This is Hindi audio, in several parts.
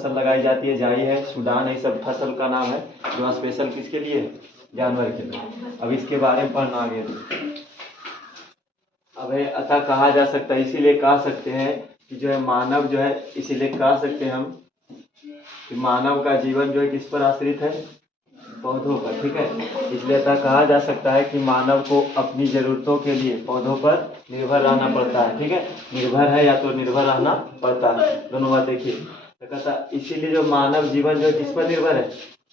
फसल लगाई जाती है, जाई है, सूडान है, सब फसल का नाम है जो स्पेशल किसके लिए, जानवर के लिए। अब इसके बारे में पढ़ना आगे। अब है अतः कहा जा सकता है, इसीलिए कह सकते हैं कि जो है मानव जो है, इसीलिए कह सकते हैं हम कि मानव का जीवन जो है किस पर आश्रित है, पौधों पर। ठीक है, इसलिए अतः कहा जा सकता है कि मानव को अपनी जरूरतों के लिए पौधों पर निर्भर रहना पड़ता है। ठीक है, निर्भर है या तो निर्भर रहना पड़ता है, दोनों बात देखिए। तो कहता इसीलिए जो मानव जीवन जो है किस पर निर्भर है,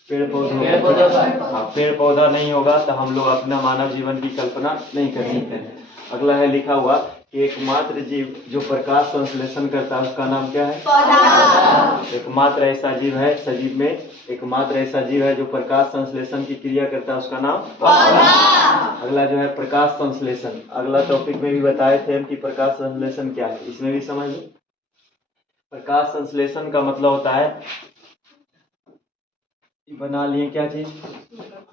पेड़ पौधों पर। हाँ, पेड़ पौधा नहीं होगा तो हम लोग अपना मानव जीवन की कल्पना नहीं कर सकते हैं। अगला है लिखा हुआ कि एकमात्र जीव जो प्रकाश संश्लेषण करता है उसका नाम क्या है, पौधा। एकमात्र ऐसा जीव है, सजीव में एकमात्र ऐसा जीव है जो प्रकाश संश्लेषण की क्रिया करता है, उसका नाम पौधा। अगला जो है प्रकाश संश्लेषण, अगला टॉपिक में भी बताए थे हम कि प्रकाश संश्लेषण क्या है, इसमें भी समझ लो। प्रकाश संश्लेषण का मतलब होता है, बना लिए क्या चीज,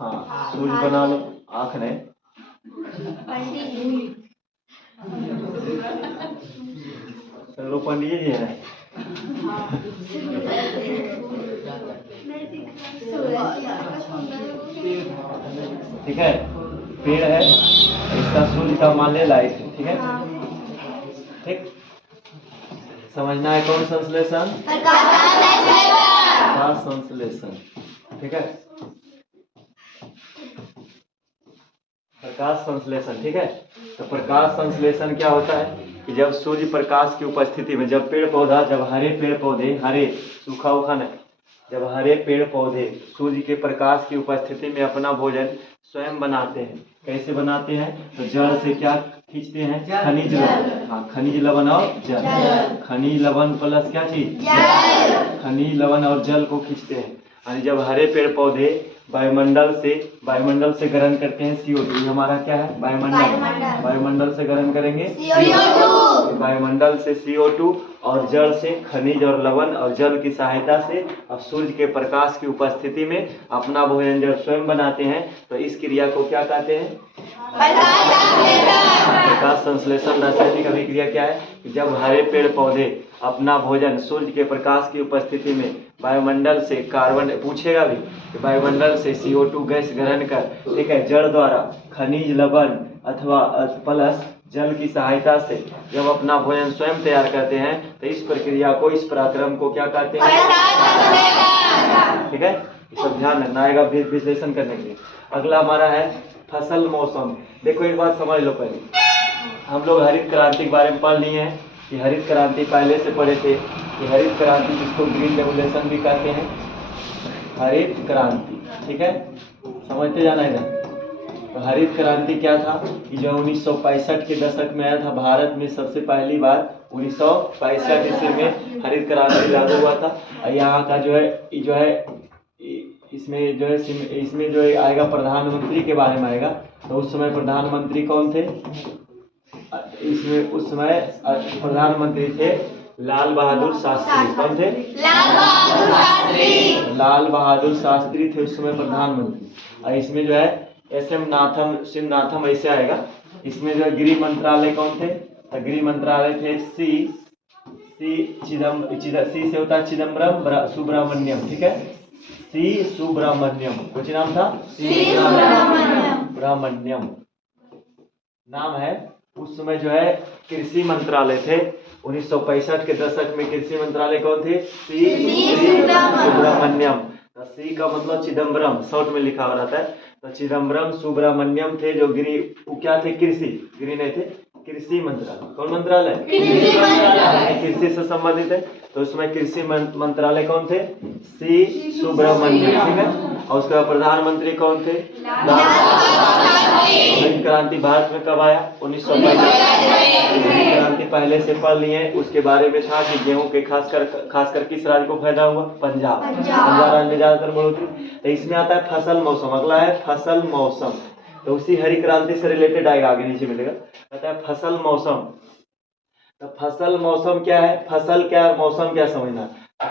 हाँ सूर्य बना लो, आँख नहीं, चलो पंडित जी है। ठीक है, पेड़ है, इसका सूर्य का मान ले लाइट है। ठीक है, ठीक, समझना है कौन संश्लेषण, प्रकाश संश्लेषण। ठीक है, प्रकाश संश्लेषण। ठीक है, तो प्रकाश संश्लेषण क्या होता है कि जब सूर्य प्रकाश की उपस्थिति में, जब पेड़ पौधा, जब हरे पेड़ पौधे, हरे सूखा उखा नहीं, जब हरे पेड़ पौधे सूर्य के प्रकाश की उपस्थिति में अपना भोजन स्वयं बनाते हैं। कैसे बनाते हैं, तो जल से क्या खींचते हैं, खनिज लवण। हाँ, खनिज लवण और जल, खनिज लवण प्लस क्या चीज, खनिज लवण और जल को खींचते हैं। और जब हरे पेड़ पौधे वायुमंडल से ग्रहण करते हैं CO2, हमारा क्या है, वायुमंडल, वायुमंडल से ग्रहण करेंगे CO2, वायुमंडल से CO2 और जल से खनिज और लवण और जल की सहायता से अब सूर्य के प्रकाश की उपस्थिति में अपना भोजन जब स्वयं बनाते हैं तो इस क्रिया को क्या कहते हैं, प्रकाश संश्लेषण। रासायनिक अभिक्रिया क्या है कि जब हरे पेड़ पौधे अपना भोजन सूर्य के प्रकाश की उपस्थिति में वायुमंडल से कार्बन, पूछेगा भी कि वायुमंडल से CO2 गैस ग्रहण कर, ठीक है, जड़ द्वारा खनिज लवण अथवा प्लस जल की सहायता से जब अपना भोजन स्वयं तैयार करते हैं तो इस प्रक्रिया को, इस पराक्रम को क्या कहते हैं, ठीक है, सब ध्यान रखना आएगा विश्लेषण करने के लिए। अगला हमारा है फसल मौसम। देखो एक बात समझ लो, पहले हम लोग हरित क्रांति के बारे में पढ़ लिए हैं कि हरित क्रांति पहले से पढ़े थे कि हरित क्रांति जिसको ग्रीन रेवोल्यूशन भी कहते हैं, हरित क्रांति। ठीक है, समझते जाना इधर। तो हरित क्रांति क्या था कि जो 1965 के दशक में आया था, भारत में सबसे पहली बार 1965 ईस्वी में हरित क्रांति लागू हुआ था। यहाँ का जो है इसमें जो है आएगा प्रधानमंत्री के बारे में आएगा। तो उस समय प्रधानमंत्री कौन थे, इसमें उस समय प्रधानमंत्री थे लाल बहादुर शास्त्री। कौन थे, लाल बहादुर शास्त्री थे उस समय प्रधानमंत्री। और इसमें जो है शिवनाथम ऐसे आएगा। इसमें जो है गृह मंत्रालय कौन थे, तो गृह मंत्रालय थे सी से होता है चिदम्बरम सुब्रमण्यम। ठीक है, सी सुब्रमण्यम, कुछ नाम था, सी सुब्रमण्यम नाम है। उस समय जो है कृषि मंत्रालय थे 1965 के दशक में। कृषि मंत्रालय कौन थे, सी सुब्रमण्यम। सी का मतलब चिदम्बरम, शॉर्ट में लिखा हुआ रहता है। तो चिदम्बरम सुब्रमण्यम थे जो वो क्या थे, कृषि, गृह नहीं थे, कृषि मंत्रालय। कौन मंत्रालय, कृषि से संबंधित है। तो उसमें कृषि मंत्रालय कौन थे, सी सुब्रमण्यम। ठीक है, और उसके बाद प्रधानमंत्री कौन थे, हरित क्रांति भारत में कब आया, 1965। क्रांति पहले से पढ़ लिए, उसके बारे में था कि गेहूं के खासकर किस राज्य को फायदा हुआ, पंजाब राज्य में ज्यादातर बढ़ोतरी। तो इसमें आता है फसल मौसम। अगला है फसल मौसम, तो उसी हरित क्रांति से रिलेटेड आएगा, आगे नीचे मिलेगा। कहता है फसल मौसम। तो फसल मौसम क्या है, फसल क्या है, मौसम क्या समझना।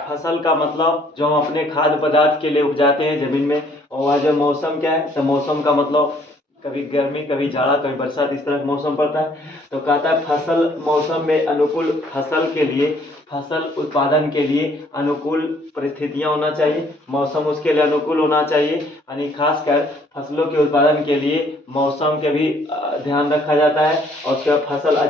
फसल का मतलब जो हम अपने खाद्य पदार्थ के लिए उपजाते हैं जमीन में, और वह जो मौसम क्या है, तो मौसम का मतलब कभी गर्मी, कभी जाड़ा, कभी बरसात, इस तरह का मौसम पड़ता है। तो कहता है फसल मौसम में अनुकूल फसल के लिए, फसल उत्पादन के लिए अनुकूल परिस्थितियां होना चाहिए, मौसम उसके लिए अनुकूल होना चाहिए। यानी खासकर फसलों के उत्पादन के लिए मौसम के भी ध्यान रखा जाता है। और उसके बाद फसल का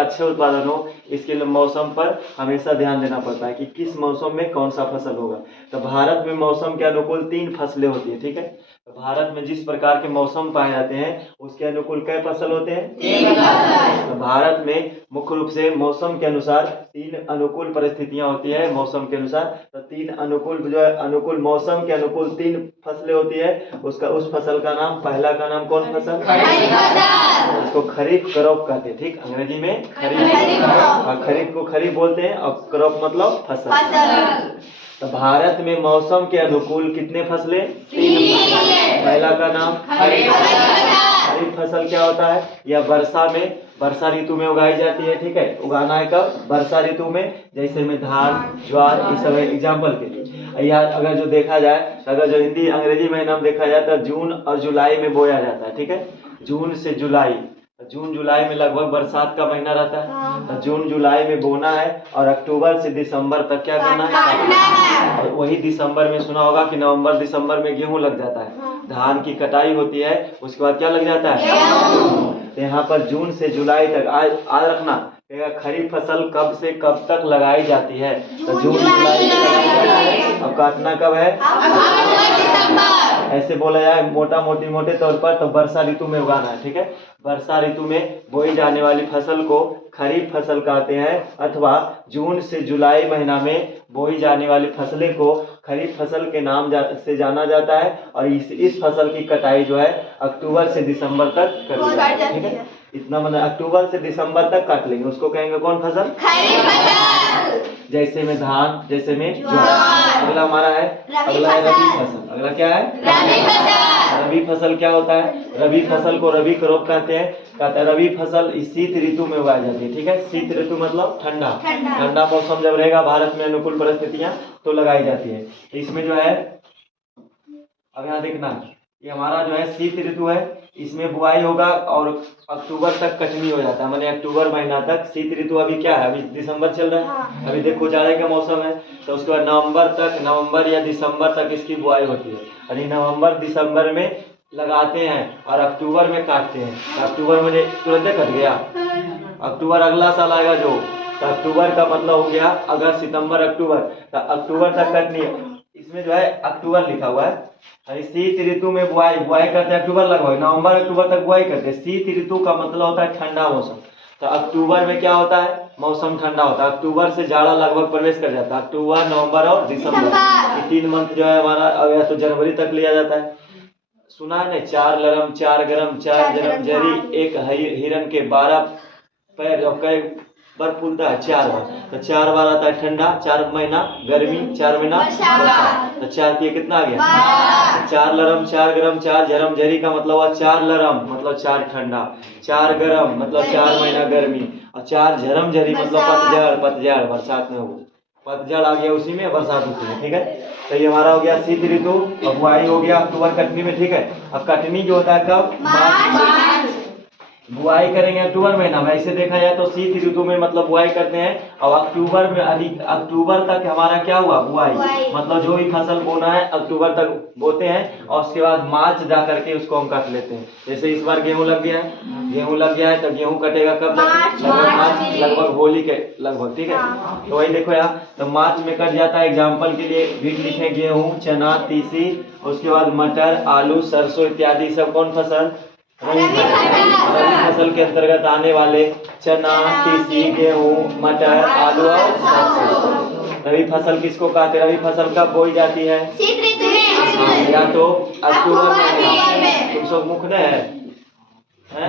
अच्छे उत्पादन हो, इसके लिए मौसम पर हमेशा ध्यान देना पड़ता है कि किस मौसम में कौन सा फसल होगा। तो भारत में मौसम के अनुकूल 3 फसलें होती है, ठीक है। तो भारत में जिस प्रकार के मौसम पाए जाते हैं उसके अनुकूल कई फसल होते हैं, 3 फसल। तो भारत में मुख्य रूप से मौसम के अनुसार 3 अनुकूल परिस्थितियां होती है। मौसम के अनुसार तो 3 अनुकूल जो है, अनुकूल मौसम के अनुकूल 3 फसलें होती है। उस फसल का नाम, पहला का नाम कौन फसल? खरीफ फसल। इसको खरीफ क्रॉप कहते हैं, ठीक, अंग्रेजी में खरीफ। खरीफ को खरीफ बोलते हैं और क्रॉप मतलब फसल। तो भारत में मौसम के अनुकूल कितने फसलें? 3। पहला का नाम खरीफ फसल। खरीफ फसल क्या होता है? यह वर्षा ऋतु में उगाई जाती है, ठीक है। उगाना है कब? वर्षा ऋतु में। जैसे में धान, ज्वार, ये सब एग्जाम्पल के लिए। या अगर जो देखा जाए, अगर जो हिंदी अंग्रेजी में नाम देखा जाए तो जून और जुलाई में बोया जाता है, ठीक है। जून से जुलाई, जून जुलाई में लगभग बरसात का महीना रहता है। तो जून जुलाई में बोना है और अक्टूबर से दिसंबर तक क्या करना है? और वही दिसंबर में सुना होगा कि नवंबर दिसंबर में गेहूं लग जाता है। धान की कटाई होती है, उसके बाद क्या लग जाता है? तो यहाँ पर जून से जुलाई तक आज रखना, खरीफ फसल कब से कब तक लगाई जाती है? तो जून जुलाई में लगाई जाती है। अब काटना कब है? ऐसे बोला जाए मोटे तौर पर तो वर्षा ऋतु में उगाना है, ठीक है। वर्षा ऋतु में बोई जाने वाली फसल को खरीफ फसल कहते हैं, अथवा जून से जुलाई महीना में बोई जाने वाली फसलें को खरीफ फसल के नाम से जाना जाता है। और इस फसल की कटाई जो है अक्टूबर से दिसंबर तक कर दी जाती है, ठीक है। इतना मतलब अक्टूबर से दिसंबर तक काट लेंगे, उसको कहेंगे कौन फसल? खरीफ फसल। जैसे में धान, जैसे में ज्वार। अगला हमारा है, अगला है रबी फसल। अगला क्या है? रबी फसल। रबी फसल क्या होता है? रबी फसल को रबी क्रॉप कहते हैं। रबी फसल इस शीत ऋतु में उगाई जाती है, ठीक है। शीत ऋतु मतलब ठंडा मौसम जब रहेगा भारत में, अनुकूल परिस्थितियां, तो लगाई जाती है। इसमें जो है, अब यहाँ देखना, ये हमारा जो है शीत ऋतु है, इसमें बुआई होगा और अक्टूबर तक कटनी हो जाता है, माने अक्टूबर महीना तक। शीत ऋतु अभी क्या है? अभी दिसंबर चल रहा है, अभी देखो जाड़े का मौसम है। तो उसके बाद नवंबर या दिसंबर तक इसकी बुआई होती है। और नवंबर दिसंबर में लगाते हैं और अक्टूबर में काटते हैं। अक्टूबर में तुरंत कट गया, अक्टूबर अगला साल आएगा जो, तो अक्टूबर का मतलब हो गया अगस्त सितंबर अक्टूबर, तो अक्टूबर तक कटनी है। इसमें जो है अक्टूबर लिखा हुआ है। शीत ऋतु में बुआई करते हैं, अक्टूबर लगभग नवंबर अक्टूबर तक बुआई करते हैं। शीत ऋतु का मतलब होता है ठंडा मौसम। तो अक्टूबर में क्या होता है? मौसम ठंडा होता है। अक्टूबर से जाड़ा लगभग प्रवेश कर जाता है। अक्टूबर, नवंबर और दिसंबर, ये 3 मंथ जो है हमारा, या तो जनवरी तक लिया जाता है। सुना है ना, 4 लरम 4 गरम 4 जरम जरी, एक हिरन के 12 पैर और कई बार फूलता है? 4 बार। तो 4 बार आता है ठंडा, 4 महीना गर्मी, 4 महीना बरसात। तो 4 की कितना आ गया? 4 लरम 4 गरम 4 झरम झरी का मतलब हुआ 4 लरम मतलब 4 ठंडा, 4 गरम मतलब 4 महीना गर्मी, और 4 झरम झरी मतलब पतझड़ बरसात में हो, पतझड़ आ गया उसी में, बरसात उसी में, ठीक है। तो ये हमारा हो गया शीत ऋतु। और बुआई हो गया अक्टूबर कटनी में, ठीक है। अब कटनी जो होता है कब? मार्च। बुआई करेंगे अक्टूबर महीना में। ऐसे देखा जाए तो शीत ऋतु में मतलब बुआई करते हैं, और अक्टूबर में अक्टूबर तक हमारा क्या हुआ? बुआई। मतलब जो भी फसल बोना है अक्टूबर तक बोते हैं, और उसके बाद मार्च जा करके उसको हम काट लेते हैं। जैसे इस बार गेहूं लग गया है, तो गेहूं कटेगा कब? मार्च, लगभग होली के लगभग, ठीक है। तो वही देखो यहाँ, तो मार्च में कट जाता है। एग्जाम्पल के लिए भी लिखे, गेहूँ, चना, तीसी, उसके बाद मटर, आलू, सरसों इत्यादि सब कौन फसल? रबी फसल के अंतर्गत आने वाले चना, तीसी, गेहूं, मटर, आलू और सरसों। रबी फसल किसको कहते हैं? रबी फसल कब बोई जाती है? शीत ऋतु में, या तो अक्टूबर में। तुम सब मुख ने है,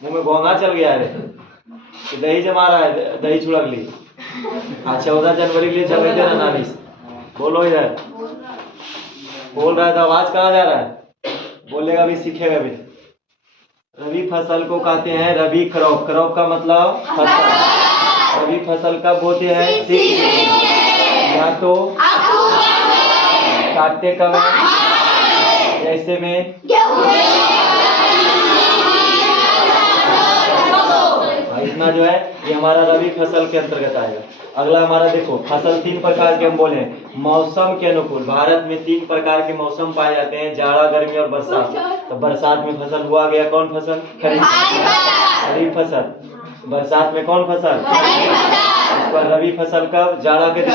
मुंह में घोंघा चल गया है, तो दही जमा रहा है, दही छुड़क ली। 14 जनवरी के लिए चल रहे थे ना नालिश, बोलो इधर, बोल रहा है तो आवाज कहाँ जा रहा है? बोलेगा भी, सीखेगा भी। रबी फसल को कहते हैं रबी क्रॉप। क्रॉप का मतलब फसल। रबी फसल कब बोते हैं? या तो काटते कब? जैसे में इतना जो है ये हमारा रबी फसल के अंतर्गत आएगा। अगला हमारा देखो फसल 3 प्रकार के हम बोले हैं मौसम के अनुकूल। भारत में 3 प्रकार के मौसम पाए जाते हैं, जाड़ा, गर्मी और बरसात। तो बरसात में फसल हुआ गया कौन फसल? खरीफ फसल। बरसात में कौन फसल? इस पर रबी फसल कब? जाड़ा के दिन।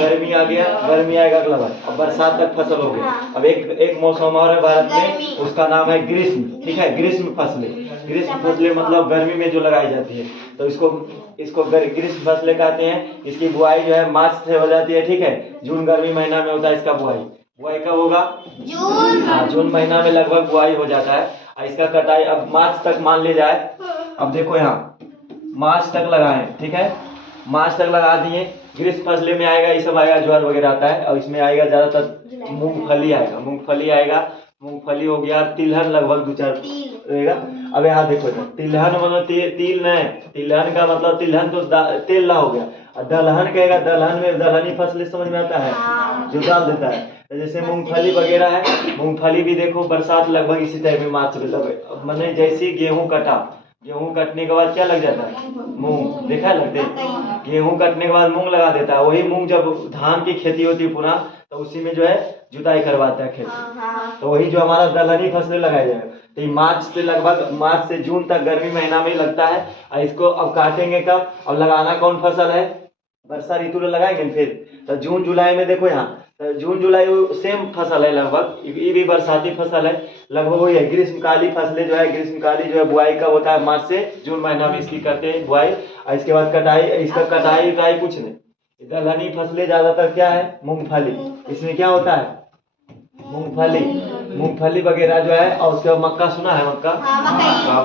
गर्मी आ गया, गर्मी आएगा अगला बार। अब बरसात तक फसल हो गया। अब एक मौसम और है भारत में, उसका नाम है ग्रीष्म। ठीक है, ग्रीष्म फसलें। ग्रीष्म फसलें मतलब गर्मी में जो लगाई जाती है, तो इसको ग्रीष्म फसलें कहते हैं। इसकी बुआई जो है मार्च से हो जाती है। ठीक है, जून गर्मी महीना में होता है इसका बुआई कब होगा? जून। हाँ, जून महीना में लगभग बुआई हो जाता है। और इसका कटाई अब मार्च तक मान ले जाए। अब देखो यहाँ मार्च तक लगाए, ठीक है, मार्च तक लगा दिए। ग्रीष्म फसलें में आएगा, ये सब आएगा, ज्वार वगैरह आता है। और इसमें आएगा ज्यादातर मूंगफली आएगा। मूंगफली हो गया, तिलहन लगभग 2-4 रहेगा। अब यहाँ देखो तिलहन मतलब तिल नहीं, तिलहन का मतलब तिलहन तो तेल ला हो गया। और दलहन कहेगा, दलहन में दलहनी फसलें समझ में आता है, जो डाल देता है। जैसे मूंगफली वगैरह है। मूंगफली भी देखो बरसात लगभग इसी टाइम में मार्च में लगे। मैंने जैसे गेहूं कटने के बाद क्या लग जाता है? मूंग। देखा लगते गेहूं कटने के बाद मूंग लगा देता है। वही मूंग जब धान की खेती होती है पुनः, तो उसी में जो है जुताई करवाता है खेत। तो वही जो हमारा दलहनी फसलें लगाया जाएगा। तो ये मार्च से जून तक गर्मी महीना में लगता है। और इसको अब काटेंगे कब? अब लगाना कौन फसल है? वर्षा ऋतु में लगाएंगे फिर। तो जून जुलाई में देखो यहाँ, तो जून जुलाई सेम फसल है लगभग, ये भी बरसाती फसल है लगभग वही है। ग्रीष्मकालीन फसलें जो है, ग्रीष्मकालीन जो है बुआई कब होता है? मार्च से जून महीना में इसकी करते हैं बुआई। और इसके बाद कटाई। इसका कटाई कुछ नहीं। दलहनी फसलें ज्यादातर क्या है? मूंगफली। इसमें क्या होता है? मूंगफली वगैरह जो है। और उसके बाद मक्का, सुना है मक्का?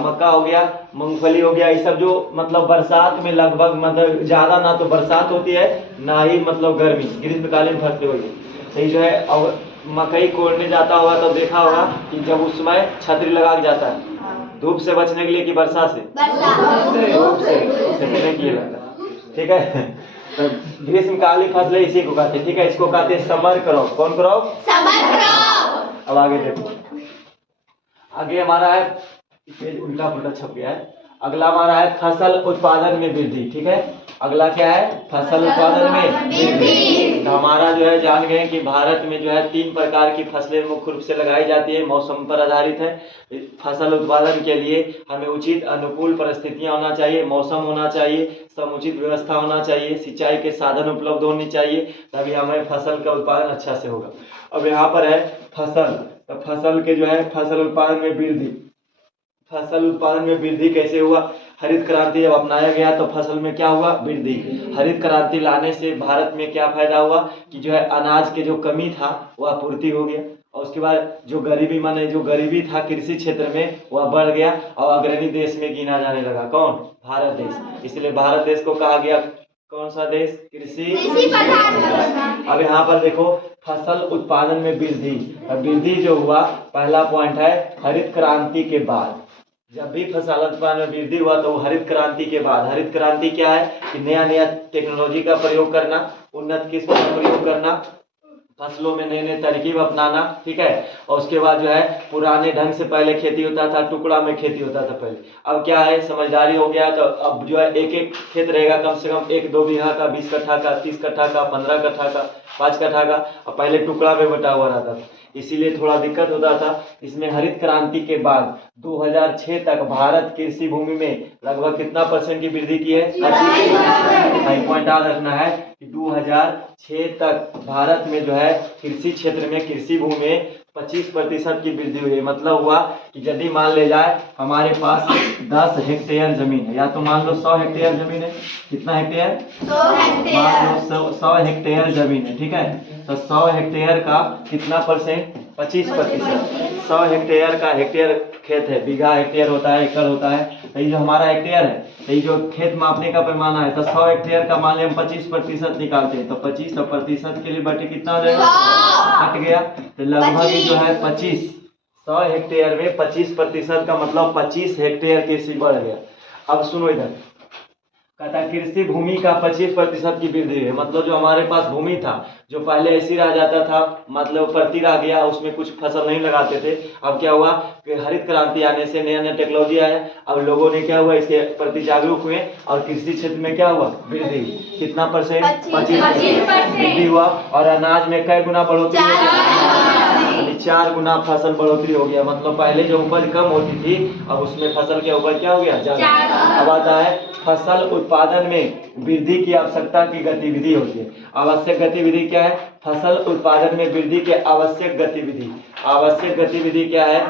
मक्का हो गया, मूंगफली हो गया। ये सब जो मतलब बरसात में लगभग मतलब ज्यादा ना तो बरसात होती है ना ही मतलब गर्मी, ग्रीष्मकालीन फसलें होगी। सही जो है। और मकई कोड़ने जाता होगा तो देखा होगा कि जब उस समय छतरी लगा के जाता है, धूप से बचने के लिए कि वर्षा से? धूप से बचने के लिए। ठीक है, तो ग्रीष्मकालीन फसलें इसी को कहते हैं। ठीक है, इसको कहते हैं समर क्रॉप। कौन क्रॉप? Summer crop. अब आगे देखो, आगे हमारा है, उल्टा पुल्टा छप गया है। अगला हमारा है फसल उत्पादन में वृद्धि। ठीक है, अगला क्या है? फसल उत्पादन में वृद्धि। तो हमारा जो है जान गए कि भारत में जो है 3 प्रकार की फसलें मुख्य रूप से लगाई जाती है, मौसम पर आधारित है। फसल उत्पादन के लिए हमें उचित अनुकूल परिस्थितियां होना चाहिए, मौसम होना चाहिए, समुचित व्यवस्था होना चाहिए, सिंचाई के साधन उपलब्ध होने चाहिए, तभी हमें फसल का उत्पादन अच्छा से होगा। अब यहाँ पर है फसल, तो फसल के जो है फसल उत्पादन में वृद्धि। फसल उत्पादन में वृद्धि कैसे हुआ? हरित क्रांति जब अपनाया गया तो फसल में क्या हुआ? वृद्धि। हरित क्रांति लाने से भारत में क्या फायदा हुआ कि जो है अनाज के जो कमी था वह पूर्ति हो गया। और उसके बाद जो गरीबी था कृषि क्षेत्र में वह बढ़ गया और अग्रणी देश में गिना जाने लगा। कौन? भारत देश। इसलिए भारत देश को कहा गया कौन सा देश? कृषि प्रधान। अब यहाँ पर देखो फसल उत्पादन में वृद्धि। वृद्धि जो हुआ, पहला पॉइंट है हरित क्रांति के बाद। जब भी फसल उत्पादन में वृद्धि हुआ तो हरित क्रांति के बाद। हरित क्रांति क्या है कि नया टेक्नोलॉजी का प्रयोग करना, उन्नत किस्म का प्रयोग करना, फसलों में नए तरकीब अपनाना। ठीक है, और उसके बाद जो है पुराने ढंग से पहले खेती होता था, टुकड़ा में खेती होता था पहले। अब क्या है, समझदारी हो गया तो अब जो है एक खेत रहेगा कम से कम 1-2 बीघा का, 20 कट्ठा का, 30 कट्ठा का, 15 कट्ठा का, 5 कट्ठा का। और पहले टुकड़ा में बटा हुआ रहता था, इसीलिए थोड़ा दिक्कत होता था। इसमें हरित क्रांति के बाद 2006 तक भारत कृषि भूमि में लगभग कितना % की वृद्धि की है? 25। पॉइंट याद रखना है कि 2006 तक भारत में जो है कृषि क्षेत्र में, कृषि भूमि में 25% की वृद्धि हुई है। मतलब हुआ कि यदि मान ले जाए हमारे पास 10 हेक्टेयर जमीन है, या तो मान लो 100 हेक्टेयर जमीन है। कितना हेक्टेयर? 100 हेक्टेयर। मान लो 100 हेक्टेयर जमीन है। ठीक है, तो 100 हेक्टेयर का कितना %? 25%। 100 हेक्टेयर का, हेक्टेयर खेत है, बीघा हेक्टेयर होता है, एकड़ होता है। तो ये जो हमारा हेक्टेयर है, तो ये जो खेत मापने का पैमाना है, तो 100 हेक्टेयर का मान लें हम 25% निकालते हैं, तो 25% के लिए बटे कितना हो जाएगा? हट गया। तो लगभग जो है 100 हेक्टेयर में 25% का मतलब 25 हेक्टेयर कृषि बढ़ गया। अब सुनो इधर, कहता है कृषि भूमि का 25% की वृद्धि है। मतलब जो हमारे पास भूमि था, जो पहले ऐसी रह जाता था, मतलब परती रह गया, उसमें कुछ फसल नहीं लगाते थे। अब क्या हुआ कि हरित क्रांति आने से नया नया टेक्नोलॉजी आया, अब लोगों ने क्या हुआ इसके प्रति जागरूक हुए और कृषि क्षेत्र में क्या हुआ वृद्धि। कितना परसेंट? 25% वृद्धि हुआ। और अनाज में कई गुना बढ़ोतरी हो गया, 4 गुना फसल बढ़ोतरी हो गया। मतलब पहले जो उपज कम होती थी, अब उसमें फसल के उपज क्या हो गया? ज्यादा। अब आता है फसल उत्पादन में वृद्धि की आवश्यकता की गतिविधि होती है। आवश्यक गतिविधि क्या है? फसल उत्पादन में वृद्धि के आवश्यक गतिविधि। आवश्यक गतिविधि क्या है?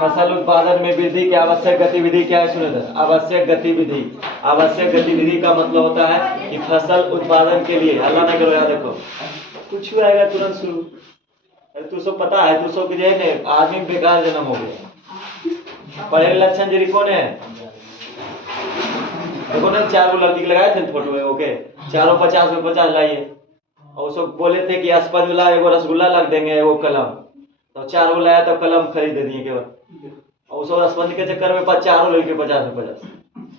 फसल उत्पादन में वृद्धि की आवश्यक गतिविधि क्या है? सुनो इधर, आवश्यक गतिविधि। आवश्यक गतिविधि का मतलब होता है कि फसल उत्पादन के लिए, हल्ला नहीं करो यार, देखो कुछ आएगा तुरंत शुरू। अरे तू सब पता है, तू सब के जो है आदमी बेकार जन्म हो गया। पढ़े लक्षण जरी कौन है? देखो ना, 4 लड़की के लगाए थे फोटो में, ओके, चारों 50 में 50 लाइए। और सब बोले थे कि अस्पताल वाला एगो रसगुल्ला लग देंगे, एगो कलम, तो 4 लाया तो कलम खरीद दिए केवल। और सब रसबंदी के चक्कर में 4 लड़के 50 में 50।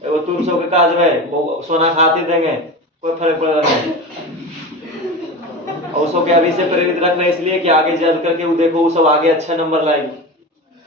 एगो तुम सब के काज में सोना खाते देंगे, कोई फर्क पड़ेगा नहीं। और सब के अभी से प्रेरित रखना इसलिए कि आगे चल करके वो देखो वो सब आगे अच्छा नंबर लाएगी।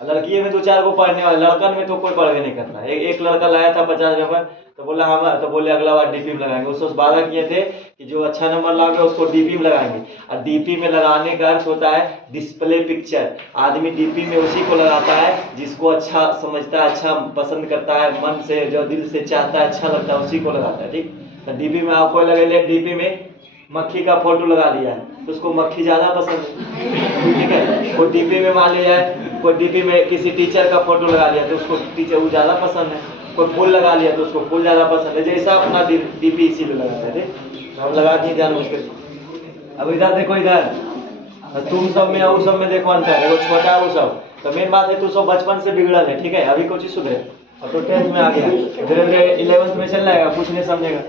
लड़की में 2-4 को पढ़ने वाले, लड़कन में तो कोई पढ़ नहीं करता। एक लड़का लाया था 50 नंबर, तो बोला हम, तो बोले अगला बार डीपी में लगाएंगे। उसको वादा किए थे कि जो अच्छा नंबर लाओगे उसको डीपी में लगाएंगे। और डीपी में लगाने का अर्थ होता है डिस्प्ले पिक्चर। आदमी डीपी में उसी को लगाता है जिसको अच्छा समझता है, अच्छा पसंद करता है, मन से जो दिल से चाहता है, अच्छा लगता है, उसी को लगाता है। ठीक, तो डीपी में आप कोई लगे, डीपी में मक्खी का फोटो लगा लिया है तो उसको मक्खी ज्यादा पसंद है। ठीक है, कोई डीपी में मान लिया है, कोई डीपी में किसी टीचर का फोटो लगा लिया तो उसको टीचर वो ज्यादा पसंद है। कोई फूल लगा लिया तो उसको फूल ज्यादा पसंद है। जैसा अपना डीपी इसी में लगाते थे, तो हम लगा दिए जान उसके। अब इधर देखो, इधर तुम सब में और सब में देखो अंतर है, वो छोटा है वो सब। तो मेन बात है तू सब बचपन से बिगड़ल है। ठीक है, अभी कुछ सुधरे और तो 10th में आ गया, धीरे धीरे 11th में चल जाएगा, कुछ नहीं समझेगा।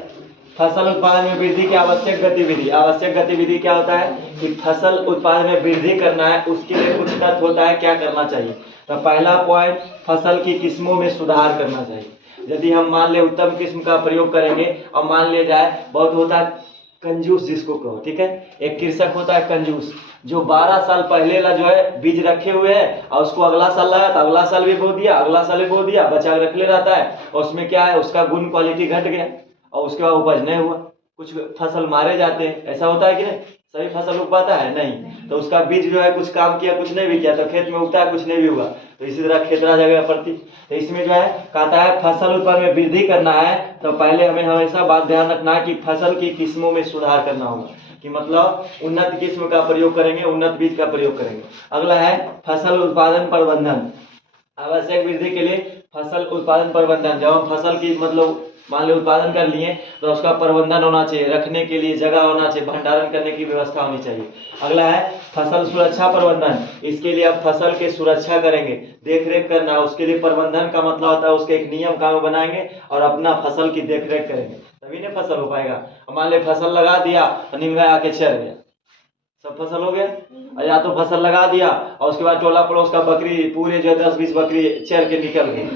फसल उत्पादन में वृद्धि की आवश्यक गतिविधि। आवश्यक गतिविधि क्या होता है कि फसल उत्पादन में वृद्धि करना है, उसके लिए कुछ तत्व होता है, क्या करना चाहिए। तो पहला पॉइंट, फसल की किस्मों में सुधार करना चाहिए। यदि हम मान ले उत्तम किस्म का प्रयोग करेंगे, और मान लिया जाए बहुत होता है कंजूस जिसको कहो। ठीक है, एक कृषक होता है कंजूस, जो 12 साल पहले ला जो है बीज रखे हुए है और उसको अगला साल लाया तो अगला साल भी बो दिया, अगला साल भी बो दिया, बचा रख ले रहता है। और उसमें क्या है, उसका गुण क्वालिटी घट गया और उसके बाद उपज नहीं हुआ, कुछ फसल मारे जाते हैं। ऐसा होता है कि नहीं? सभी फसल उग पाता है नहीं, तो उसका बीज जो है कुछ काम किया, कुछ नहीं भी किया, तो खेत में उगता है, कुछ नहीं भी हुआ। तो इसी तरह खेतरा जगह प्रति, तो इसमें जो है कहता है फसल उत्पादन में वृद्धि करना है तो पहले हमें हमेशा बात ध्यान रखना है कि फसल की किस्मों में सुधार करना होगा, कि मतलब उन्नत किस्म का प्रयोग करेंगे, उन्नत बीज का प्रयोग करेंगे। अगला है फसल उत्पादन प्रबंधन। आवश्यक वृद्धि के लिए फसल उत्पादन प्रबंधन। जब हम फसल की मतलब मान लो उत्पादन कर लिए तो उसका प्रबंधन होना चाहिए, रखने के लिए जगह होना चाहिए, भंडारण करने की व्यवस्था होनी चाहिए। अगला है फसल सुरक्षा प्रबंधन। इसके लिए आप फसल की सुरक्षा करेंगे, देख रेख करना है, उसके लिए प्रबंधन का मतलब होता है उसके एक नियम कानून बनाएंगे और अपना फसल की देख रेख करेंगे, तभी ना फसल हो पाएगा। मान ली फसल लगा दिया और नीम गाय आके चढ़ गया, सब फसल हो गया। और या तो फसल लगा दिया और उसके बाद टोला पड़ोस का बकरी पूरे जो 10-20 बकरी चर के निकल गई,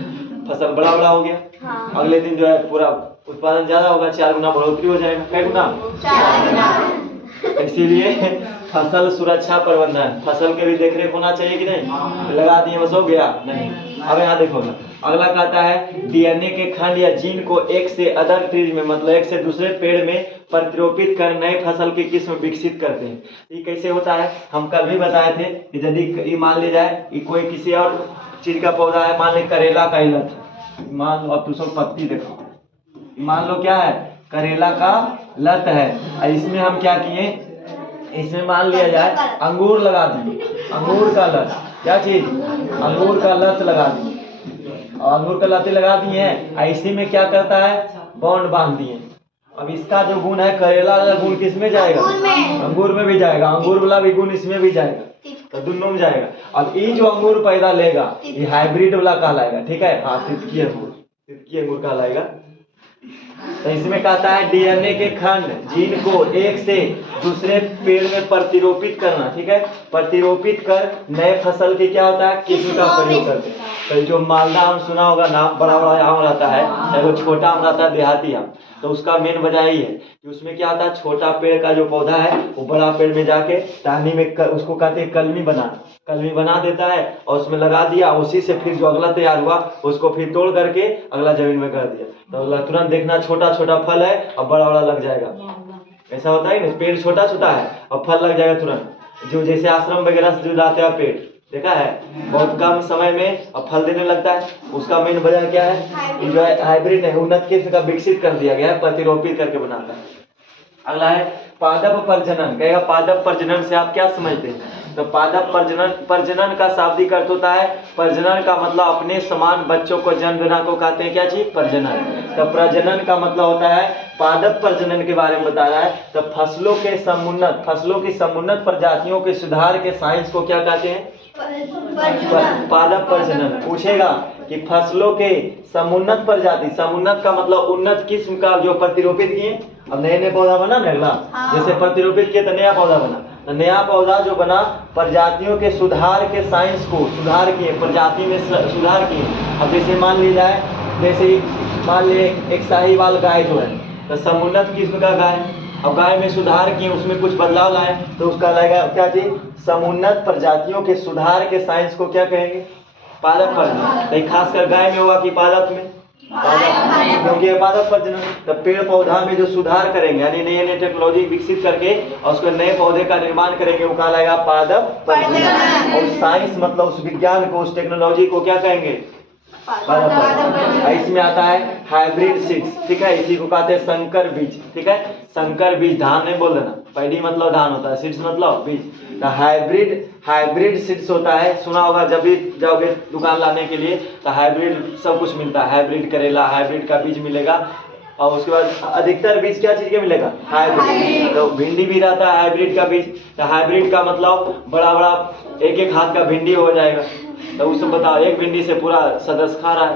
फसल बड़ा बड़ा हो गया। हाँ। अगले दिन जो है पूरा उत्पादन ज्यादा होगा, 4 गुना बढ़ोतरी हो जाएगा। कै गुना? 4 गुना। इसीलिए फसल सुरक्षा प्रबंधन, फसल के भी देख रेख होना चाहिए कि नहीं? लगा दिए बस हो गया नहीं। अब यहाँ देखो ना, अगला कहता है डीएनए के खंड या जीन को एक से अदर ट्रीज में, मतलब एक से दूसरे पेड़ में प्रतिरोपित कर नए फसल की किस्म विकसित करते हैं। ये कैसे होता है? हम कल भी बताए थे कि यदि मान लिया जाए कि कोई किसी और चीज का पौधा है, मान ली करेला का लत, मान लो अब तुम सब पत्ती देखो, मान लो क्या है, करेला का लत है। और इसमें हम क्या किए, इसमें मान लिया जाए अंगूर लगा दिए, अंगूर का लत, क्या चीज, अंगूर का लत लगा दिए, और अंगूर का लत लगा दिए हैं। इसी में क्या करता है, बॉन्ड बांध दिए। अब इसका जो गुण है, करेला वाला गुण किस में जाएगा? अंगूर में भी जाएगा, अंगूर वाला भी गुण इसमें भी जाएगा, तो दोनों में जाएगा। अब ये जो अंगूर पैदा लेगा ये हाइब्रिड वाला कहलाएगा। ठीक है, हाँ, तितकी अंगूर, तितकी अंगूर कहलाएगा। तो इसमें कहता है डीएनए के खंड जीन को एक से दूसरे पेड़ में प्रतिरोपित करना, ठीक है। प्रतिरोपित कर नए फसल की क्या होता है, किस्म का प्रयोग करते हैं। तो जो मालदा आम सुना होगा नाम, बड़ा बड़ा आम रहता है, एगो छोटा आम रहता है देहाती आम। तो उसका मेन वजह यही है कि उसमें क्या होता है, छोटा पेड़ का जो पौधा है वो बड़ा पेड़ में जाके टहनी में उसको कहते हैं कलमी बना देता है और उसमें लगा दिया। उसी से फिर जो अगला तैयार हुआ उसको फिर तोड़ करके अगला जमीन में कर दिया। तो अगला तुरंत देखना छोटा छोटा फल है और बड़ा बड़ा लग जाएगा। ऐसा होता है ना, पेड़ छोटा छोटा है और फल लग जाएगा तुरंत। जो जैसे आश्रम वगैरह से जो लाते हैं पेड़, देखा है, बहुत कम समय में अब फल देने लगता है। उसका मेन वजह क्या है कि जो है हाइब्रिड है, उन्नत किस्म का विकसित कर दिया गया है, प्रतिरोपित करके बनाता है। अगला है पादप प्रजनन। कहेगा पादप प्रजनन से आप क्या समझते हैं? तो पादप प्रजनन का शाब्दिक अर्थ होता है, प्रजनन का मतलब अपने समान बच्चों को जन्म देना को कहते हैं क्या चीज, प्रजनन। तो प्रजनन का मतलब होता है, पादप प्रजनन के बारे में बता रहा है। तो फसलों की समुन्नत प्रजातियों के सुधार के साइंस को क्या कहते हैं, पादप प्रजनन। पूछेगा कि फसलों के समुन्नत प्रजाति, समुन्नत का मतलब उन्नत किस्म का जो प्रतिरोपित किए। अब नए पौधा बना ना अगला, जैसे प्रतिरोपित किए तो नया पौधा बना, तो नया पौधा जो बना प्रजातियों के सुधार के साइंस को सुधार किए, प्रजाति में सुधार किए। अब जैसे मान ली जाए, जैसे मान लिए एक साहिवाल गाय जो है, तो समुन्नत किस्म का गाय, अब गाय में सुधार किए, उसमें कुछ बदलाव लाए, तो उसका लगेगा क्या चीज, समुन्नत प्रजातियों के सुधार के साइंस को क्या कहेंगे, पादप प्रजनन। तो खासकर गाय में हुआ कि पादप में, क्योंकि पादप प्रजनन। तो पेड़ पौधा में जो सुधार करेंगे, यानी नई नई टेक्नोलॉजी विकसित करके और उसको नए पौधे का निर्माण करेंगे, वो कहलाएगा पादप प्रजनन। और साइंस मतलब उस विज्ञान को, उस टेक्नोलॉजी को क्या कहेंगे, इसमें आता है हाइब्रिड सीड्स, ठीक है। इसी को कहते हैं संकर बीज, ठीक है। संकर बीज, धान नहीं बोल देना, पैडी मतलब धान होता है, सीड्स मतलब बीज। तो हाइब्रिड सीड्स होता है, सुना होगा जब भी जाओगे दुकान लाने के लिए तो हाइब्रिड सब कुछ मिलता है। हाइब्रिड करेला, हाइब्रिड का बीज मिलेगा। और उसके बाद अधिकतर बीज क्या चीज के मिलेगा, हाइब्रिड। तो भिंडी भी रहता है हाइब्रिड का बीज। तो हाइब्रिड का मतलब बड़ा बड़ा एक एक हाथ का भिंडी हो जाएगा। तो उसको बताओ, एक भिंडी से पूरा सदस्य खा रहा है,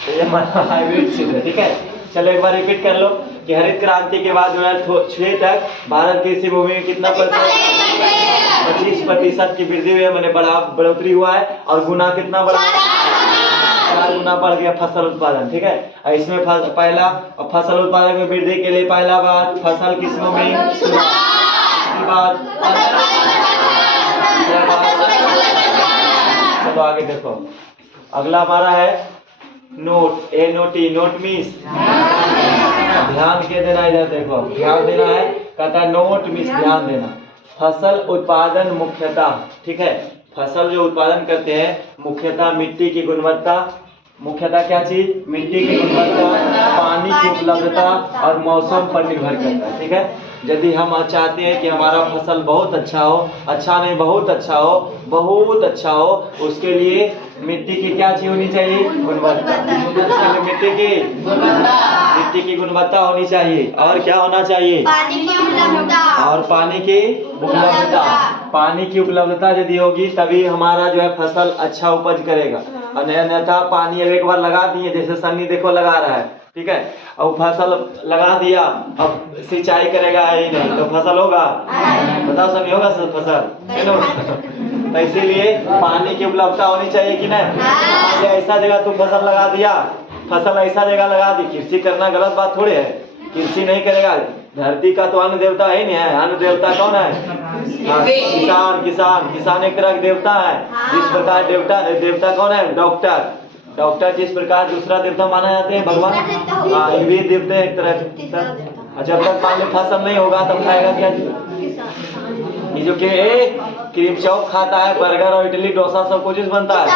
तो ये हाइब्रिड सीड है, ठीक है। चलो एक बार रिपीट कर लो कि हरित क्रांति के बाद 2006 तक भारत की कृषि भूमि में कितना 25% की वृद्धि हुई है, मैंने बढ़ोतरी हुआ है। और गुना कितना बढ़ा, 4 गुना बढ़ गया फसल उत्पादन, ठीक है। इसमें पहला फसल उत्पादन में वृद्धि के लिए पहला बात फसल किस्मों में सुधार, बाद चलो आगे देखो। अगला हमारा है नोट, नोट मीन्स ध्यान के देना, इधर देखो ध्यान देना है, कहता है नोट मीन्स ध्यान देना। फसल उत्पादन मुख्यतः, ठीक है, फसल जो उत्पादन करते हैं मुख्यतः मिट्टी की गुणवत्ता, मुख्यतः क्या चीज, मिट्टी की गुणवत्ता, पानी की उपलब्धता और मौसम पर निर्भर करता है, ठीक है। यदि हम चाहते हैं कि हमारा फसल बहुत अच्छा हो, अच्छा नहीं बहुत अच्छा हो, बहुत अच्छा हो, उसके लिए मिट्टी की क्या चीज होनी चाहिए, गुणवत्ता। मिट्टी की गुणवत्ता होनी चाहिए। और क्या होना चाहिए, पानी की उपलब्धता। और पानी की उपलब्धता। पानी की उपलब्धता यदि होगी तभी हमारा जो है फसल अच्छा उपज करेगा। अन्यथा पानी अब एक बार लगा दिए, जैसे सन्नी देखो लगा रहा है, ठीक है, अब फसल लगा दिया, अब सिंचाई करेगा ही नहीं तो फसल होगा, बताओ सन्नी होगा फसल, तो इसीलिए पानी की उपलब्धता होनी चाहिए कि नहीं। ऐसा जगह तुम फसल लगा दिया, फसल ऐसा जगह लगा दी, कृषि करना गलत बात थोड़े है, कृषि नहीं करेगा, धरती का तो अन्न देवता है नहीं है, अन्न देवता कौन है, किसान एक तरह का देवता है। जिस प्रकार देवता कौन है, डॉक्टर जिस प्रकार दूसरा देवता माना जाते हैं भगवान, हाँ ये भी देवते हैं एक तरह से। जब तक मान लो फसल नहीं होगा तब खाएगा क्या, ये जो कि क्रीम चौक खाता है, बर्गर और इडली डोसा सब कुछ बनता है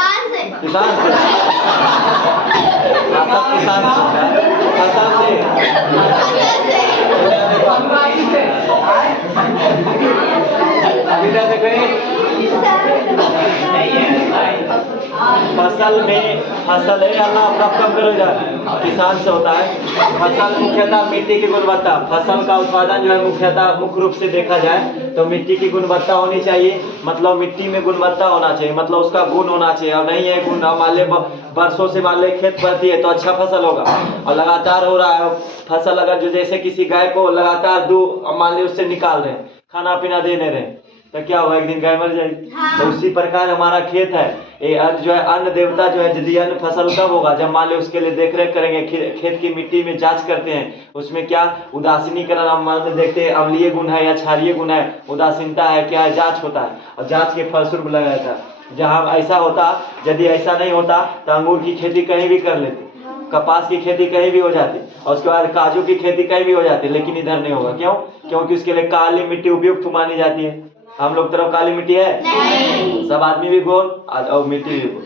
किसान से, सब किसान फसल से। अभी क्या देखें, फसल में फसल है अल्लाह कब कम करो जा किसान से होता है। फसल मुख्यतः मिट्टी की गुणवत्ता, फसल का उत्पादन जो है मुख्यतः मुख्य रूप से देखा जाए तो मिट्टी की गुणवत्ता होनी चाहिए। मतलब मिट्टी में गुणवत्ता होना चाहिए, मतलब उसका गुण होना चाहिए। और नहीं है गुण, मान ले बरसों से मान ले खेत बढ़ती है तो अच्छा फसल होगा, और लगातार हो रहा है फसल, अगर जो जैसे किसी गाय को लगातार दूध मान ली उससे निकाल रहे हैं, खाना पीना दे नहीं रहे, तो क्या होगा, एक दिन गाय मर जाएगी। तो उसी प्रकार हमारा खेत है, ये अन्न जो है, अन्न देवता जो है, यदि अन्न फसल तब होगा जब मान ली उसके लिए देख रेख करेंगे, खेत की मिट्टी में जांच करते हैं, उसमें क्या उदासीनीकरण हम मान ली देखते हैं, अम्लीय गुण है या क्षारीय गुण है, उदासीनता है, क्या है, जांच होता है, और जांच के फलस्वरूप लगाया जाता है। जहाँ ऐसा होता, यदि ऐसा नहीं होता तो अंगूर की खेती कहीं भी कर लेते, कपास की खेती कहीं भी हो जाती, और उसके बाद काजू की खेती कहीं भी हो जाती, लेकिन इधर नहीं होगा। क्यों? क्योंकि उसके लिए काली मिट्टी उपयुक्त मानी जाती है। हम लोग तरफ काली मिट्टी है नहीं। सब आदमी भी गोल और मिट्टी भी गोल।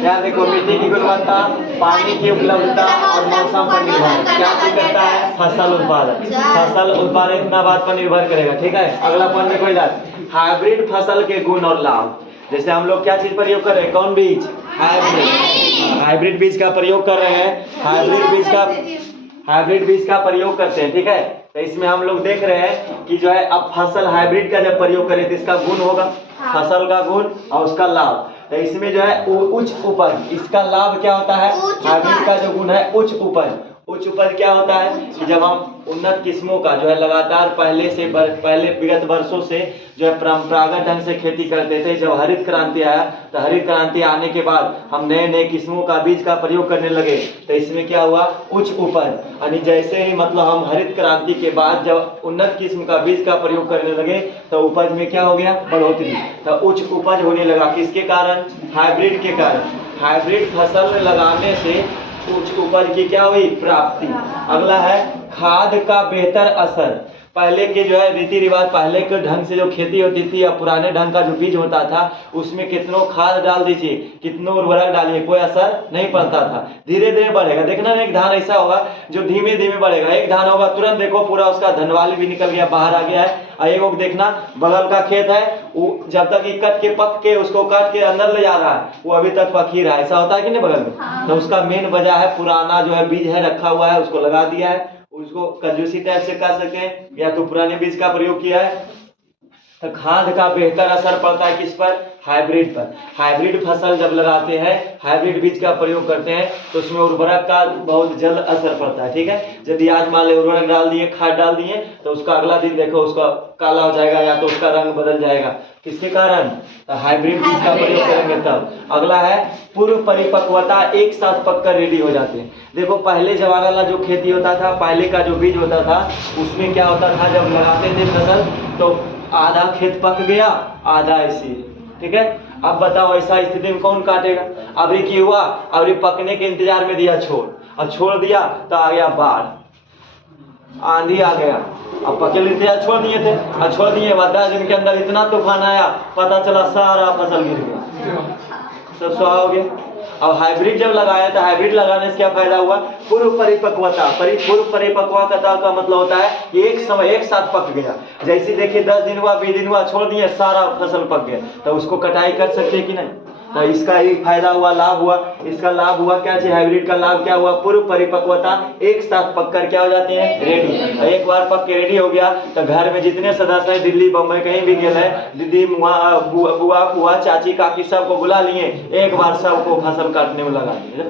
क्या देखो, मिट्टी की गुणवत्ता, पानी की उपलब्धता और मौसम पर निर्भर क्या करता है, फसल उत्पादन। फसल उत्पादन इतना बात पर निर्भर करेगा। ठीक है, अगला पॉइंट में कोई बात, हाइब्रिड फसल के गुण और लाभ। जैसे हम लोग क्या चीज प्रयोग कर रहे हैं, कौन बीज, हाइब्रिड बीज का प्रयोग कर रहे हैं। हाइब्रिड बीज का प्रयोग करते हैं। ठीक है, तो इसमें हम लोग देख रहे हैं कि जो है अब फसल हाइब्रिड का जब प्रयोग करें तो इसका गुण होगा, फसल का गुण और उसका लाभ। तो इसमें जो है उच्च उपज, इसका लाभ क्या होता है, हाइब्रिड का जो गुण है उच्च उपज। उच्च उपज क्या होता है कि जब हम उन्नत किस्मों का जो है लगातार पहले विगत वर्षों से जो है परंपरागत ढंग से खेती करते थे, जब हरित क्रांति आया तो हरित क्रांति आने के बाद हम नए नए किस्मों का बीज का प्रयोग करने लगे, तो इसमें क्या हुआ, उच्च उपज। यानी जैसे ही मतलब हम हरित क्रांति के बाद जब उन्नत किस्म का बीज का प्रयोग करने लगे तो उपज में क्या हो गया, बढ़ोतरी, तो उच्च उपज होने लगा। किसके कारण, हाइब्रिड के कारण। हाइब्रिड फसल लगाने से उच्च उपज की क्या हुई, प्राप्ति। अगला है खाद का बेहतर असर। पहले के जो है रीति रिवाज, पहले के ढंग से जो खेती होती थी या पुराने ढंग का जो बीज होता था उसमें कितनों खाद डाल दीजिए, कितनों उर्वरक डालिए, कोई असर नहीं पड़ता था। धीरे धीरे बढ़ेगा, देखना एक धान ऐसा होगा जो धीमे धीमे बढ़ेगा। एक धान होगा तुरंत देखो पूरा उसका धनवाली भी निकल गया, बाहर आ गया है। और एक लोग देखना बगल का खेत है, वो जब तक ये कट के पक के उसको काट के अंदर ले जा रहा है वो अभी तक पक ही रहा है। ऐसा होता है कि नहीं बगल में? तो उसका मेन वजह है पुराना जो है बीज है रखा हुआ है, उसको लगा दिया है, उसको कंजूसी टाइप से कर सकते हैं, या तो पुराने बीज का प्रयोग किया है। तो खाद का बेहतर असर पड़ता है किस पर, हाइब्रिड पर। हाइब्रिड फसल जब लगाते हैं, हाइब्रिड बीज का प्रयोग करते हैं तो उसमें उर्वरक का बहुत जल्द असर पड़ता है। ठीक है, यदि आज मान लो उर्वरक डाल दिए, खाद डाल दिए, तो उसका अगला दिन देखो उसका काला हो जाएगा या तो उसका रंग बदल जाएगा। किसके कारण, तो हाइब्रिड बीज का प्रयोग करेंगे तब। अगला है पूर्व परिपक्वता, एक साथ पककर रेडी हो जाते हैं। देखो पहले जमाना वाला जो खेती होता था, पहले का जो बीज होता था उसमें क्या होता था, जब लगाते थे फसल तो आधा खेत पक गया, आधा ऐसी। ठीक है, अब बताओ ऐसा स्थिति में कौन काटेगा। अब ये हुआ, अब ये पकने के इंतजार में दिया छोड़, अब छोड़ दिया तो आ गया बाढ़, आंधी आ गया, अब पके इंतजार छोड़ दिए थे, अब छोड़ दिए, बाद 10 दिन के अंदर इतना तूफान आया, पता चला सारा फसल गिर गया, सब सुहा हो गया। अब हाइब्रिड जब लगाया तो हाइब्रिड लगाने से क्या फायदा हुआ, पूर्व परिपक्वता। पूर्व परिपक्वता का मतलब होता है कि एक समय एक साथ पक गया। जैसे देखिए 10 दिन हुआ, 20 दिन हुआ, छोड़ दिए, सारा फसल पक गया, तो उसको कटाई कर सकते हैं कि नहीं। तो इसका ही फायदा हुआ, लाभ हुआ। इसका लाभ हुआ क्या चाहिए, हाइब्रिड का लाभ क्या हुआ, पूर्व परिपक्वता, एक साथ पककर क्या हो जाती है, रेडी। एक बार पक के रेडी हो गया तो घर में जितने सदस्य हैं, दिल्ली बम्बई कहीं भी गए हैं, दीदी बुआ फुआ चाची काकी सबको बुला लिए, एक बार सबको फसल काटने में लगा दिए।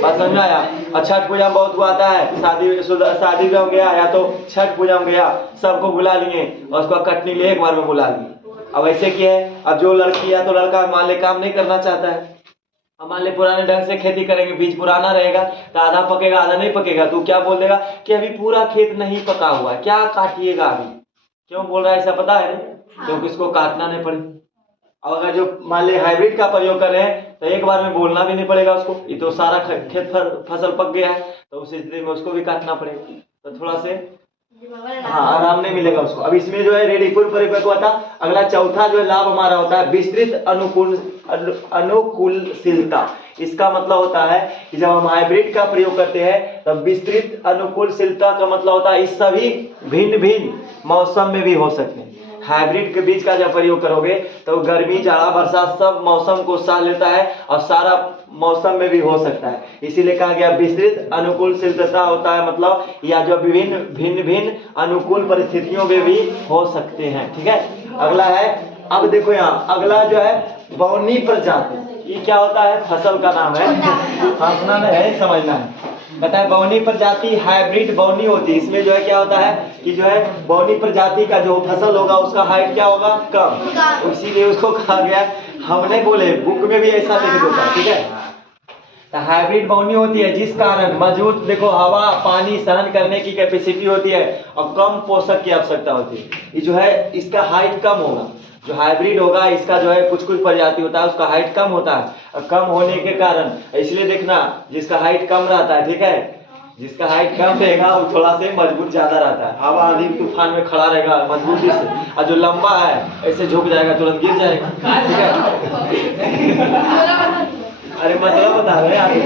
बात समझ में आया। और छठ पूजा में बहुत आता है, शादी में गया या तो छठ पूजा में गया, सबको बुला लिए और उसको कटने के लिए एक बार में बुला लिए। अब ऐसे क्या है, अब जो लड़की या तो लड़का मान ले काम नहीं करना चाहता है, अब मान ले पुराने ढंग से खेती करेंगे, बीज पुराना रहेगा तो आधा पकेगा आधा नहीं पकेगा, तो क्या बोल देगा कि अभी पूरा खेत नहीं पका हुआ है, क्या काटिएगा अभी। क्यों बोल रहा है ऐसा पता है, क्योंकि इसको काटना नहीं पड़े। और अगर जो मान ले हाइब्रिड का प्रयोग कर रहे हैं तो एक बार में बोलना भी नहीं पड़ेगा उसको, ये तो सारा खेत फसल पक गया है, तो उस स्थिति में उसको भी काटना पड़ेगा, तो थोड़ा से आराम नहीं मिलेगा उसको। अब इसमें जो है रेडी पूर्व परिपक्वता। अगला चौथा जो है लाभ हमारा होता है विस्तृत अनुकूलशीलता। इसका मतलब होता है कि जब हम हाइब्रिड का प्रयोग करते हैं तब विस्तृत अनुकूलशीलता का मतलब होता है इस सभी भिन्न भिन्न मौसम में भी हो सकते हैं। हाइब्रिड के बीज का जब प्रयोग करोगे तो गर्मी जाड़ा बरसात सब मौसम को सह लेता है और सारा मौसम में भी हो सकता है। इसीलिए कहा गया विस्तृत अनुकूलशीलता होता है, मतलब या जो विभिन्न भिन्न भिन्न अनुकूल परिस्थितियों में भी हो सकते हैं। ठीक है, अगला है, अब देखो यहाँ अगला जो है बौनी प्रजाति। ये क्या होता है? फसल का नाम है, हाँ सुनाना है, समझना है। बताए बौनी प्रजाति हाइब्रिड बौनी होती है। इसमें जो है क्या होता है कि जो है बौनी प्रजाति का जो फसल होगा उसका हाइट क्या होगा? कम। इसीलिए उसको कहा गया, हमने बोले बुक में भी ऐसा लिख देता है। ठीक है, तो हाइब्रिड बौनी होती है जिस कारण मजबूत देखो हवा पानी सहन करने की कैपेसिटी होती है और कम पोषक की आवश्यकता होती है। ये जो है इसका हाइट कम होगा। जो हाइब्रिड होगा इसका जो है कुछ कुछ प्रजाति होता है उसका हाइट कम होता है, और कम होने के कारण इसलिए देखना जिसका हाइट कम रहता है, ठीक है, जिसका हाइट कम रहेगा वो थोड़ा से मजबूत ज्यादा रहता है, हवा आंधी तूफान में खड़ा रहेगा मजबूती से, और जो लंबा है ऐसे झुक जाएगा तुरंत गिर जाएगा। ठीक है, अरे मतलब बता रहे हैं आगे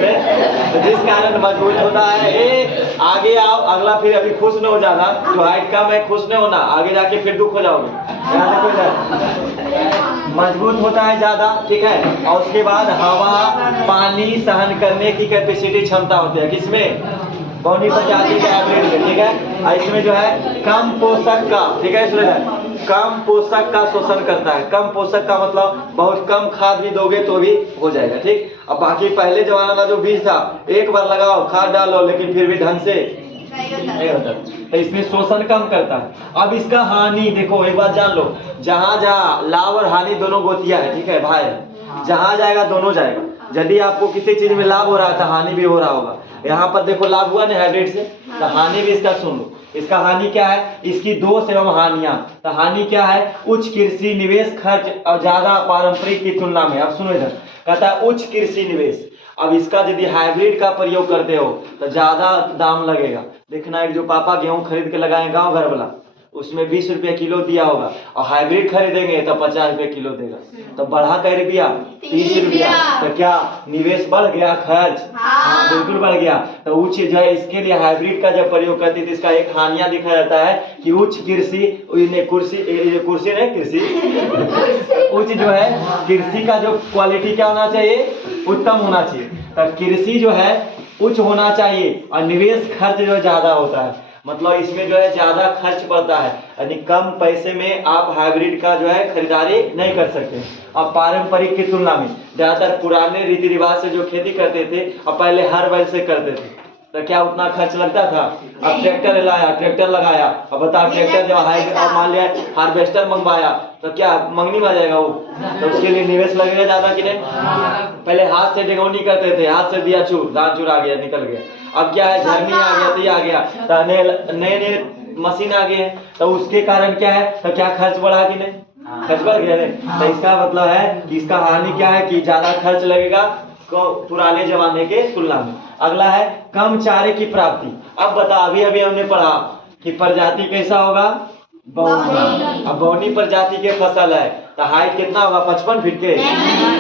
तो जिस कारण मजबूत होता है। ए आगे आओ, अगला फिर अभी खुश न हो जाना, जो हाइट कम है खुश न होना, आगे जाके फिर दुख हो जाओगे। मजबूत होता है ज्यादा, ठीक है, और उसके बाद हवा पानी सहन करने की कैपेसिटी क्षमता होती है किसमें? बौनी प्रजाति के हाइब्रिड में। ठीक है, और इसमें जो है कम पोषक का, ठीक है सुनिए, कम पोषक का शोषण करता है। कम पोषक का मतलब बहुत कम खाद भी दोगे तो भी हो जाएगा। ठीक, अब बाकी पहले जमाना का जो बीज था एक बार लगाओ खाद डालो लेकिन फिर भी ढंग से नहीं होता, तो इसमें शोषण कम करता है। अब इसका हानि देखो, एक बात जान लो, जहां जहां लाभ और हानि दोनों गोतिया है, ठीक है भाई, जहां जाएगा दोनों जाएगा। यदि आपको किसी चीज में लाभ हो रहा है तो हानि भी हो रहा होगा। यहाँ पर देखो लाभ हुआ ना हाइब्रिड से, तो हानि भी इसका सुन लो। इसका हानि क्या है? इसकी दोष एवं हानियां। तो हानि क्या है? उच्च कृषि निवेश खर्च और ज्यादा पारंपरिक की तुलना में। अब सुनो इधर, कहता है उच्च कृषि निवेश। अब इसका यदि हाइब्रिड का प्रयोग करते हो तो ज्यादा दाम लगेगा। देखना, एक जो पापा गेहूं खरीद के लगाए गाँव घर वाला, उसमें 20 रुपये किलो दिया होगा, और हाइब्रिड खरीदेंगे तो 50 रुपये किलो देगा, तो बढ़ा कै रुपया? 30 रुपया। तो क्या निवेश बढ़ गया? खर्च हाँ बिल्कुल बढ़ गया। तो उच्च जो है इसके लिए हाइब्रिड का जब प्रयोग करती है तो इसका एक हानियां दिखाया जाता है कि उच्च कृषि उच्च जो है कृषि का जो क्वालिटी क्या होना चाहिए? उत्तम होना चाहिए। तो कृषि जो है उच्च होना चाहिए, और निवेश खर्च जो ज्यादा होता है, मतलब इसमें जो है ज्यादा खर्च पड़ता है, यानी कम पैसे में आप हाइब्रिड का जो है खरीदारी नहीं कर सकते। और पारंपरिक की तुलना में ज्यादातर पुराने रीति रिवाज से जो खेती करते थे और पहले हर बैल से करते थे, तो क्या उतना खर्च लगता था? अब ट्रैक्टर लाया, ट्रैक्टर लगाया, अब बताओ ट्रैक्टर जो हाइब्रिड, अब मान लिया हार्वेस्टर मंगवाया तो क्या मंगनी में आ जाएगा वो? तो उसके लिए निवेश लगेगा ज्यादा कि नहीं? पहले हाथ से डेगौनी करते थे, हाथ से दिया चूर, दान चूर आ गया, निकल गया। अब क्या है, झरनी आ गया तो ये आ गया, तो नए नए मशीन आ गए हैं, तो उसके कारण क्या है, तो क्या खर्च बढ़ा कि नहीं? खर्च बढ़ गया नहीं। तो इसका मतलब है कि इसका हानि क्या है कि ज्यादा खर्च लगेगा पुराने जमाने के तुलना में। अगला है कम चारे की प्राप्ति। अब बता, अभी अभी हमने पढ़ा कि प्रजाति कैसा होगा? बौनी। अब बौनी प्रजाति के फसल है तो हाइट कितना होगा? 55 फीट के,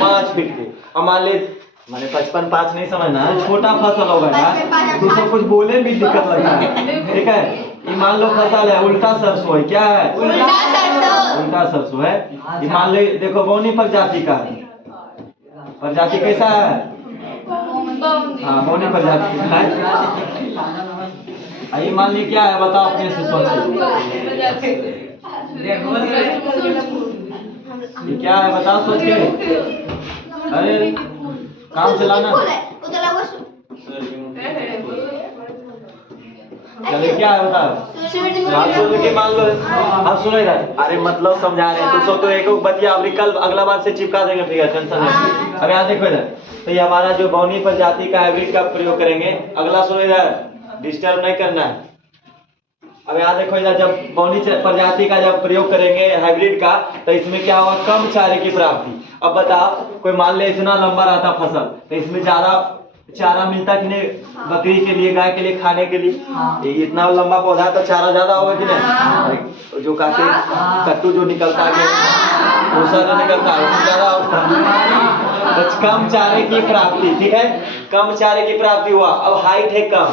5 फीट के। अब मान ले, मैंने 55 5 नहीं समझना है, छोटा फसल होगा यार, तो सब कुछ बोले भी दिक्कत लगता है। ठीक है, ये मान लो फसल है उल्टा सरसों है, क्या है? उल्टा सरसों है। ये मान ले, देखो बौनी प्रजाति का है, प्रजाति कैसा है? हाँ बौनी प्रजाति का है। ये मान ली क्या है? बताओ अपने से सोचिए, ये क्या है बताओ सोच के। अरे काम चलाना, चले क्या है बताओ? बात सोच के मान लो। अब सुनो इधर, अरे मतलब समझा रहे हैं तो एक बतिया अभी कल अगला बार से चिपका देंगे, फिर टेंशन नहीं। अब यहाँ देखो इधर, तो ये हमारा जो बौनी प्रजाति का हाइब्रिड का प्रयोग करेंगे। अगला सुनो इधर, डिस्टर्ब नहीं करना है। अब यहाँ देखो इधर, जब बौनी प्रजाति का जब प्रयोग करेंगे हाइब्रिड का, तो इसमें क्या होगा? कम चारे की प्राप्ति। अब बताओ, कोई मान ले इतना लंबा रहता फसल, तो इसमें ज्यादा चारा मिलता कि नहीं? बकरी के लिए, गाय के लिए, खाने के लिए। इतना लंबा पौधा तो चारा ज्यादा होगा कि नहीं? जो काटे कट्टू जो निकलता है, भूसा जो निकलता है, उसमें ज्यादा होता है। तो कम चारे की प्राप्ति, ठीक है, कम चारे की प्राप्ति हुआ। अब हाइट है कम,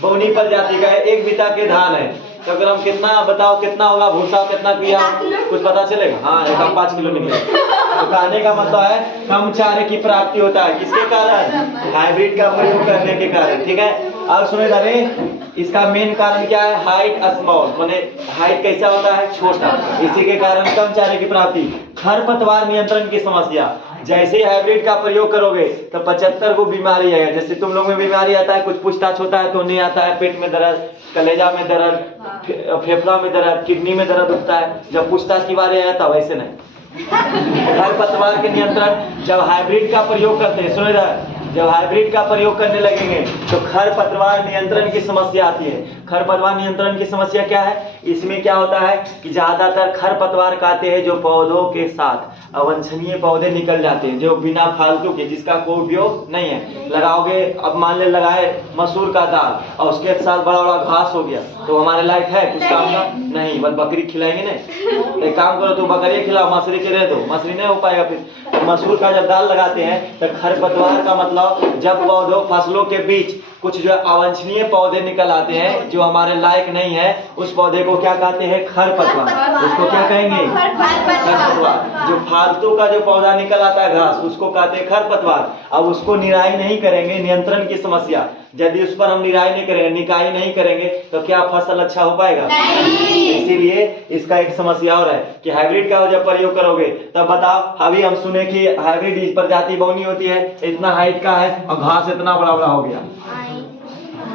बौनी प्रजाति का है, 1 बीता के धान है, तो अगर हम कितना बताओ कितना होगा भूसा कितना किया कुछ पता चलेगा? हाँ, 5 किलो निकले। तो कहने का मतलब है कम चारे की प्राप्ति होता है किसके कारण? हाइब्रिड का प्रयोग करने के कारण। ठीक है, और सुने जा रहे इसका मेन कारण क्या है? हाइट स्मॉल, माने हाइट कैसा होता है? छोटा। इसी के कारण कम चारे की प्राप्ति। खरपतवार नियंत्रण की समस्या, जैसे ही हाइब्रिड का प्रयोग करोगे तो 75 को बीमारी आएगा। जैसे तुम लोग में बीमारी आता है, कुछ पूछताछ होता है तो नहीं आता है, पेट में दर्द, कलेजा में दर्द, फेफड़ा में दर्द, किडनी में दर्द उठता है, जब पूछताछ की बारी आया था वैसे नहीं। खरपतवार के नियंत्रण जब हाइब्रिड का प्रयोग करते हैं, सुनो इधर, जब हाइब्रिड का प्रयोग करने लगेंगे तो खरपतवार नियंत्रण की समस्या आती है। खरपतवार नियंत्रण की समस्या क्या है? इसमें क्या होता है कि ज्यादातर खरपतवार कहते हैं जो पौधों के साथ अवांछनीय पौधे निकल जाते हैं, जो बिना फालतू के, जिसका कोई उपयोग नहीं है। लगाओगे, अब मान ले लगाए मसूर का दाल और उसके साथ बड़ा बड़ा घास हो गया तो हमारे लायक है कुछ काम का? नहीं, बस बकरी खिलाएंगे नहीं। एक काम करो, तू बकरी खिलाओ, मछली के रह दो, मछली नहीं हो पाएगा। फिर मसूर का जब दाल लगाते हैं तो खरपतवार का मतलब जब पौधों फसलों के बीच कुछ जो अवांछनीय पौधे निकल आते हैं जो हमारे लायक नहीं है, उस पौधे को क्या कहते हैं? खरपतवार। उसको क्या कहेंगे? खरपतवार। जो फालतू का जो पौधा निकल आता है घास, उसको कहते हैं खरपतवार। अब उसको निराई नहीं करेंगे, नियंत्रण की समस्या, यदि उस पर हम निराई नहीं करेंगे, निकाई नहीं करेंगे तो क्या फसल अच्छा हो पाएगा? इसीलिए इसका एक समस्या और है कि हाइब्रिड का जब प्रयोग करोगे तब बताओ, अभी हम सुने कि हाइब्रिड प्रजाति बौनी होती है, इतना हाइट का है और घास इतना बड़ा बड़ा हो गया।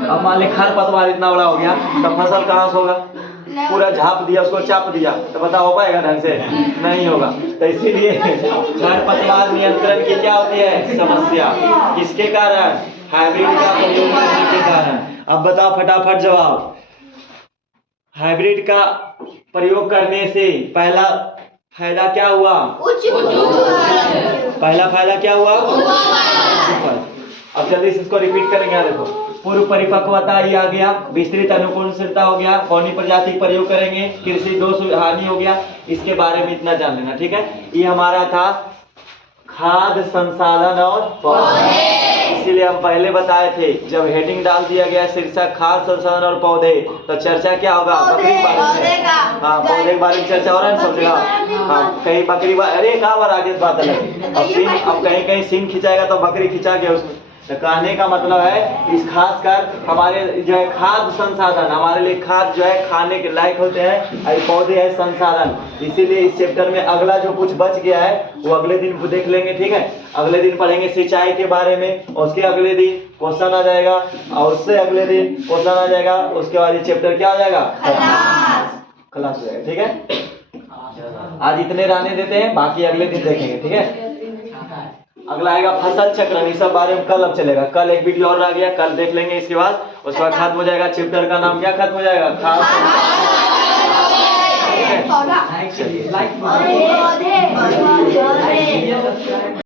अब मान ली खरपतवार इतना बड़ा हो गया तो फसल कहाँ से होगा? पूरा झाप दिया, उसको चाप दिया तो पता हो पाएगा ढंग से? नहीं होगा। तो इसीलिए खरपतवार नियंत्रण की क्या होती है समस्या? किसके कारण? हाइब्रिड का प्रयोग करने के कारण। अब बताओ फटाफट जवाब। हाइब्रिड का प्रयोग करने से पहला फायदा क्या हुआ? पहला फायदा क्या हुआ? अब जल्दी से इसको रिपीट करेंगे। देखो, पूर्व परिपक्वता ही आ गया, विस्तृत अनुकूलशीलता हो गया, बौनी प्रजाति प्रयोग करेंगे, कृषि दोष हानि हो गया। इसके बारे में इतना जान लेना, ठीक है? ये हमारा था खाद्य संसाधन और पौधे। इसीलिए हम पहले बताए थे जब हेडिंग डाल दिया गया शीर्षक खाद्य संसाधन और पौधे तो चर्चा क्या होगा? बकरी के बारे में। हाँ, पौधे के बारे में चर्चा हो रहा है ना सब जगह। हाँ, कहीं बकरी अरे कहाँ बार आगे बात अलग। अब कहीं कहीं सीन खिंचाएगा तो बकरी खिंचा के उसमें। तो कहने का मतलब है इस खासकर हमारे जो है खाद्य संसाधन, हमारे लिए खाद्य जो है खाने के लायक होते हैं, और पौधे है संसाधन। इसीलिए इस चैप्टर में अगला जो कुछ बच गया है वो अगले दिन देख लेंगे, ठीक है? अगले दिन पढ़ेंगे सिंचाई के बारे में, उसके अगले दिन क्वेश्चन आ जाएगा, और उससे अगले दिन क्वेश्चन आ जाएगा। उसके बाद ये चैप्टर क्या हो जाएगा? खलास हो जाएगा, ठीक है? आज इतने रहने देते हैं, बाकी अगले दिन देखेंगे, ठीक है? अगला आएगा फसल चक्रण, इस सब बारे में कल अब चलेगा। कल एक वीडियो और रह गया, कल देख लेंगे। इसके बाद उसके बाद खत्म हो जाएगा चैप्टर का नाम। क्या खत्म हो जाएगा? चलिए।